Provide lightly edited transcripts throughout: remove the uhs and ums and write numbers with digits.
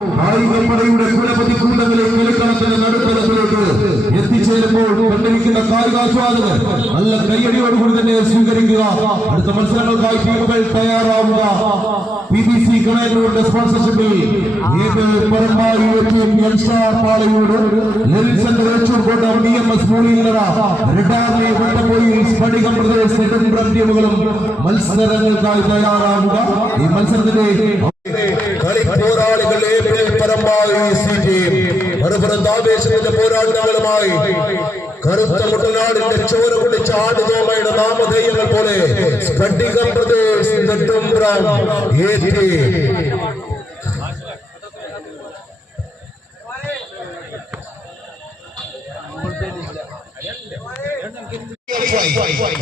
കായികപ്പടയുടെ കുലപതി കൂട്ടങ്ങളെ കളിക്കളത്തിന്റെ നടുത്തലത്തിലേക്ക് എത്തിച്ചേരുമ്പോൾ കണ്ടിരിക്കുന്ന കായികാസ്വാദകർ നല്ല കയ്യടിയോടുകൂടി തന്നെ സ്വീകരിക്കുക. അടുത്ത മത്സരങ്ങൾക്കായി ടീമുകൾ തയ്യാറാവുക. PBC കണയങ്ങളുടെ സ്പോൺസർഷിപ്പിൽ പരമായി പാളയോട് കോട്ടം BMS റിഡാർലി വട്ടപ്പോയിൽ സ്ഫടികം പ്രദേശ് നെടുമ്പ്രം ടീമുകളും മത്സരങ്ങൾക്കായി തയ്യാറാവുക. ഈ മത്സരത്തിന്റെ കളിപ്പോരാളികളെ പരമായി മറുപുറത്താവേശത്തിന്റെ പോരാട്ടങ്ങളുമായി കറുത്ത മുട്ടനാടിന്റെ ചോര കുടിച്ച ആടുതോമയുടെ നാമധേയങ്ങൾ പോലെ സ്ഫടികം പ്രദേശ് നെടുമ്പ്രം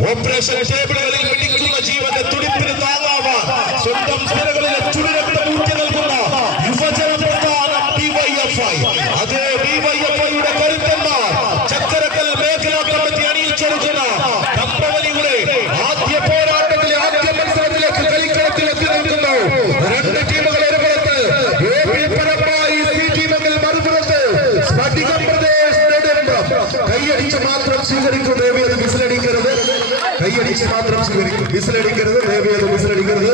ഓപ്പറേഷൻ ടേബിളുകളിൽ പിടിക്കുന്ന ജീവന്റെ തുടിപ്പിന് താങ്ങാവാൻ സ്വന്തം സ്ഥലങ്ങളിലെ ചുടുരക്തം ഊറ്റി നൽകുന്ന യുവജന പ്രസ്ഥാനം DYFI. അതേ DYFIയുടെ കരുത്തന്മാർ ചക്കരക്കൽ മേഖലാ കമ്മിറ്റി അണിയിച്ചൊരുക്കുന്ന കമ്പവലിയുടെ ആദ്യ പോരാട്ടത്തിലെ ആദ്യ മത്സരത്തിലേക്ക് കളിക്കളത്തിലെത്തി നിൽക്കുന്നു. രണ്ട് ടീമുകൾ ഒരു പുറത്ത്, പരമായി ടീമുകൾ മറുപുറത്ത്. സ്ഫടികം പ്രദേശ് നെടുമ്പ്രം കൈയടിച്ച് മാത്രം സ്വീകരിക്കും. ദേവിയത് വിസിലടിക്കരുത്, കൈയടിച്ച് മാത്രം സ്വീകരിക്കും. വിസിലടിക്കരുത്, ദേവിയത് വിസിലടിക്കരുത്.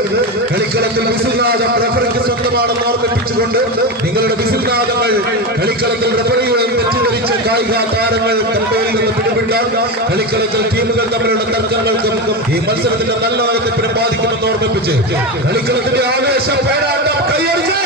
കളിക്കളത്തിൽ വിസിൽനാദം റഫറിക്ക് സ്വന്തമാണെന്ന് ഓർമ്മിപ്പിച്ചുകൊണ്ട് നിങ്ങളുടെ വിസിൽനാദങ്ങൾ കളിക്കളത്തിൽ റഫറികളെ തെറ്റിദ്ധരിച്ച കായിക താരങ്ങൾ കമ്പയിൽ നിന്ന് പിടിപെട്ടാൽ കളിക്കളത്തിൽ ടീമുകൾ തമ്മിലുള്ള തർക്കങ്ങൾക്കും ഈ മത്സരത്തിന്റെ നല്ല ഫലത്തെ ബാധിക്കുമെന്ന് ഓർമ്മിപ്പിച്ച് കളിക്കളത്തിന്റെ ആവേശം പോരാട്ടം കൈയടിച്ച്